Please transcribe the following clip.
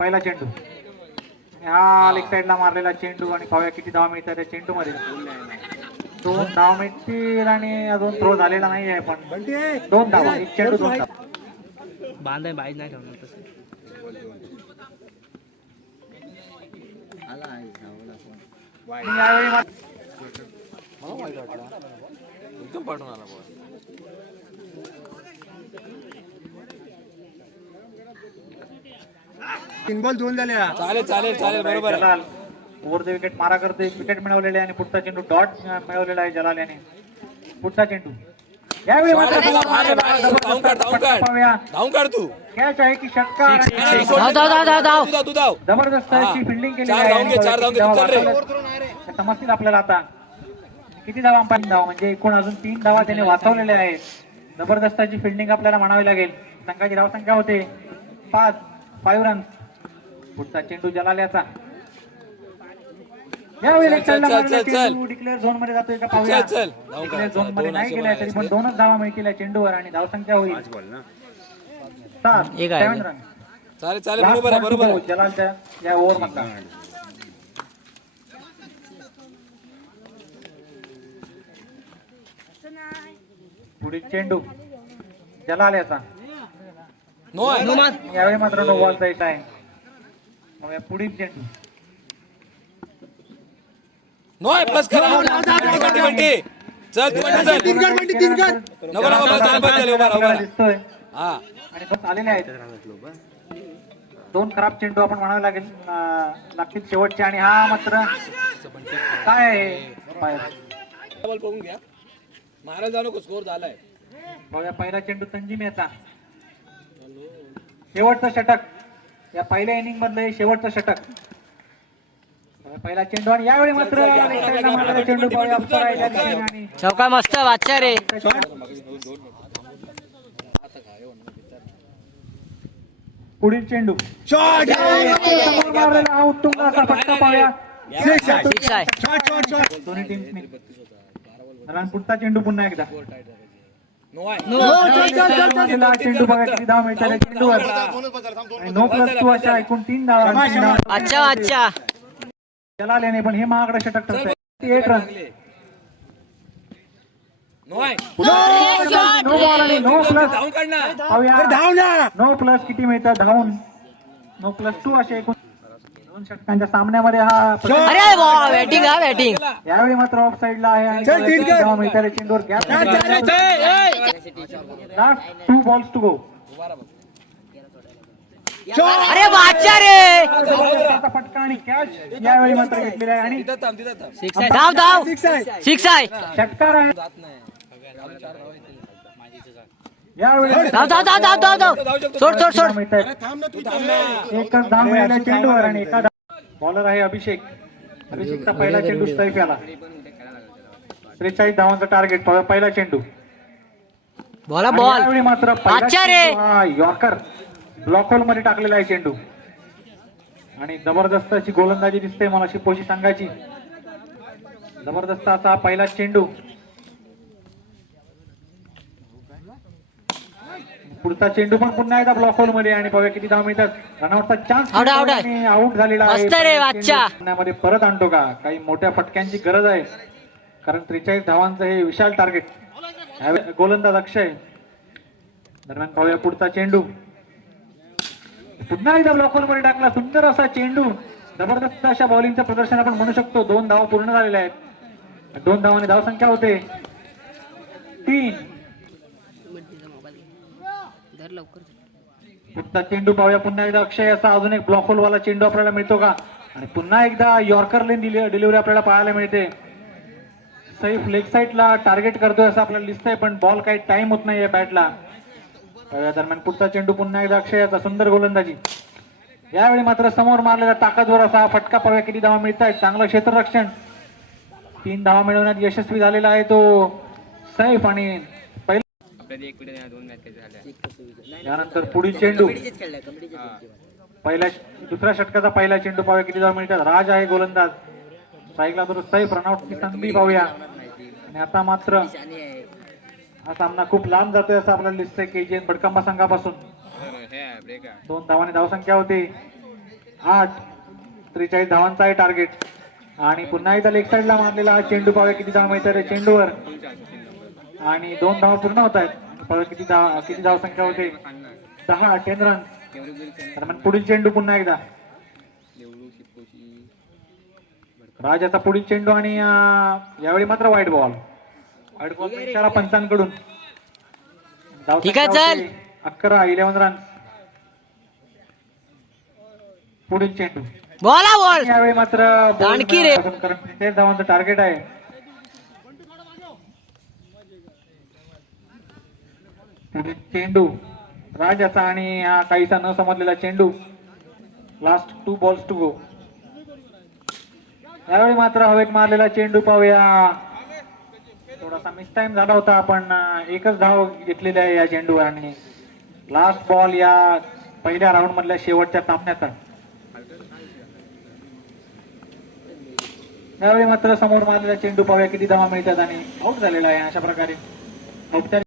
पहिला चेंडू. आणि हा लेग साईडला मारलेला चेंडू आणि पाहूया किती धावा मिळतात त्या चेंडू मध्ये दोन धावा मिळतील आणि अजून थ्रो झालेला नाही आहे पण दोन धावा एक चेंडू दोन धावा. बांधाय बाहेर नाही ठेवणार तसं. यावेळी एकदम पाठवून आला तीन बॉल दोन झाल्या. चालेल चालेल चालेल बरोबर जलाल ओव्हर द विकेट मारा करते विकेट मिळवलेले आणि पुढचा चेंडू डॉट मिळवलेला आहे जलाल याने. पुढचा चेंडू. यावेळी मात्र चला, मागे, मागे, धावून काढ धावून काढ. पाहूया. धावून काढ तू. कॅच आहे की षटकार आणि धाव धाव धाव धाव धाव. तू धाव तू धाव. जबरदस्त हा. अशी फिल्डिंग केली चार धावून घे, चार धावून घे, तू चल रे. समजतील आपल्याला आता. किती धावा पाच धावा? म्हणजे एकूण अजून तीन धावा त्याने वाचवलेल्या आहेत. जबरदस्त अशी फिल्डिंग आपल्याला म्हणावी लागेल. संघाची धावसंख्या होते. पाच. Five run. पुढचा चेंडू जलाल्याचा. यावेळी. डिक्लेअर झोनमध्ये जातोय का पाहूया. डिक्लेअर. झोनमध्ये दोन नाही असे गेलाय तरी पण बनायचे. दोनच धावा मिळतील या चेंडूवर आणि धावसंख्या होईल. सात एक आहे. सेवन रन चालेल चालेल. बरोबर आहे बरोबर आहे. जलालच्या या ओव्हर मधला. पुढील चेंडू जलाल याचा नो यावेळी मात्र नो बॉलचा आहे. मग या पुढील चेंडू नो आहे प्लस करा. बंटी बंटी बंटी चल तू बंटी चल. तीन कर बंटी तीन कर नको नको बस झालं बस झालं उभा राहा, उभा राहा. दिसतोय. हा. आणि बस आलेले आहेत. दोन खराब चेंडू आपण म्हणावे लागेल. लागतील शेवटचे आणि हा मात्र काय आहे? बघून घ्या. महाराज नको स्कोर झालाय. पहिला चेंडू संजीम याचा शेवटचं षटक. या पहिल्या इनिंग मधलं हे शेवटचं षटक. पहिला चेंडू आणि यावेळी मात्र चेंडू चौका मस्त वाचा रे. पुढील चेंडू. शॉट असा फटका पाहूया दोन्ही दरम्यान पुढचा चेंडू पुन्हा एकदा. एकूण तीन धावा तीन धावा. अच्छा अच्छा. जलाल याने पण हे महागडं षटक ठरतंय. Eight run. नो आहे नो बॉल आणि नो प्लस धावून नो प्लस किती मिळतात? धावून. नो प्लस टू असे एकूण दोन षटकांच्या सामन्यामध्ये हा अरे वा बॅटिंग हा बॅटिंग यावेळी मात्र ऑफ साईडला आहे चल, मिळतात या चेंडूवर last two balls to go अरे वाचा रे. फटका आणि कॅच यावेळी मात्र घेतलेला आहे आणि धाव धाव. सिक्स आहे. सिक्स आहे. षटकार आहे. जात नाही. यावेळी धाव धाव धाव धाव धाव धाव सोड सोड सोड. एकच धाव मिळाल्या चेंडूवर आणि एका बॉलर आहे अभिषेक. अभिषेकचा पहिला चेंडू सैफ याला त्रेचाळीस धावांचा टार्गेट पहिला चेंडू. बोला बॉल मात्र यॉर्कर ब्लॉक होलमध्ये टाकलेला आहे चेंडू. आणि जबरदस्त अशी गोलंदाजी दिसते मला शिपोशी संघाची जबरदस्त असा हा पहिला चेंडू. पुढचा चेंडू पण पुन्हा एकदा ब्लॉक होलमध्ये आणि बघा किती धाव मिळतात रनआउटचा चान्स आहे. आउट झालेला मस्त रे, वाच्या. मध्ये परत आणतो का? काही मोठ्या फटक्यांची गरज आहे. कारण त्रेचाळीस धावांचं हे विशाल टार्गेट ह्यावेळी गोलंदाज अक्षय. दरम्यान पाहूया पुढचा चेंडू. पुन्हा एकदा ब्लॉकमध्ये टाकला सुंदर असा चेंडू. जबरदस्त अशा बॉलिंगचं प्रदर्शन आपण म्हणू शकतो. दोन धावा पूर्ण झालेल्या आहेत. दोन धावांनी धावसंख्या होते. तीन. पुढचा चेंडू पाहूया. पुन्हा एकदा अक्षय असा अजून एक ब्लॉक होलवाला चेंडू आपल्याला मिळतो का? आणि पुन्हा एकदा यॉर्कर लेन डिलिव्हरी आपल्याला पाहायला मिळते. सैफ लेग साईडला टार्गेट करतोय असं आपल्याला दिसतंय पण बॉल काही टाइम होत नाहीये बॅटला दरम्यान पुढचा चेंडू पुन्हा एकदा अक्षयाचा सुंदर गोलंदाजी. यावेळी मात्र समोर मारलेला ताकदवर असा फटका पाहूया किती धावा मिळत आहेत चांगलं क्षेत्ररक्षण. तीन धावा मिळवण्यात यशस्वी झालेला आहे तो. सैफ आणि पहिला यानंतर पुढील चेंडू. पहिल्या दुसऱ्या षटकाचा पहिला चेंडू पाहूया किती धावा मिळतात? राज आहे गोलंदाज. स्ट्राईकला तर सैफ रनआउटची संधी पाहूया. आणि आता मात्र हा सामना खूप लांब जातोय असं आपल्याला दिसतंय के जी एन भडकांबा संघापासून दोन धावाने धावसंख्या होती. आठ त्रेचाळीस धावांचा आहे टार्गेट आणि पुन्हा एकदा लेग साईडला मारलेला हा चेंडू पाहूया किती धाव मिळतात रे चेंडूवर? आणि दोन धाव पूर्ण होत आहेत. किती धाव किती धाव संख्या होते? दहा टेन रन पुढील चेंडू पुन्हा एकदा. राजाचा पुढील चेंडू आणि यावेळी मात्र वाईट बॉल वाईट बॉल इशारा पंचांकडून. अकरा इलेव्हन रन पुढील चेंडू. बोला बोल. यावेळी मात्र धावांचं टार्गेट आहे. पुढील चेंडू. राजाचा आणि हा काहीसा न समजलेला चेंडू. Last two balls to go यावेळी मात्र हवेत मारलेला चेंडू पाहूया. थोडासा मिस टाइम झाला होता आपण एकच धाव घेतलेली आहे या चेंडूवर आणि लास्ट बॉल या पहिल्या राऊंड मधल्या शेवटच्या सामन्याचा यावेळी मात्र समोर मारलेला चेंडू पाहूया किती धावा मिळतात आणि आउट झालेला आहे अशा प्रकारे. औपचारिक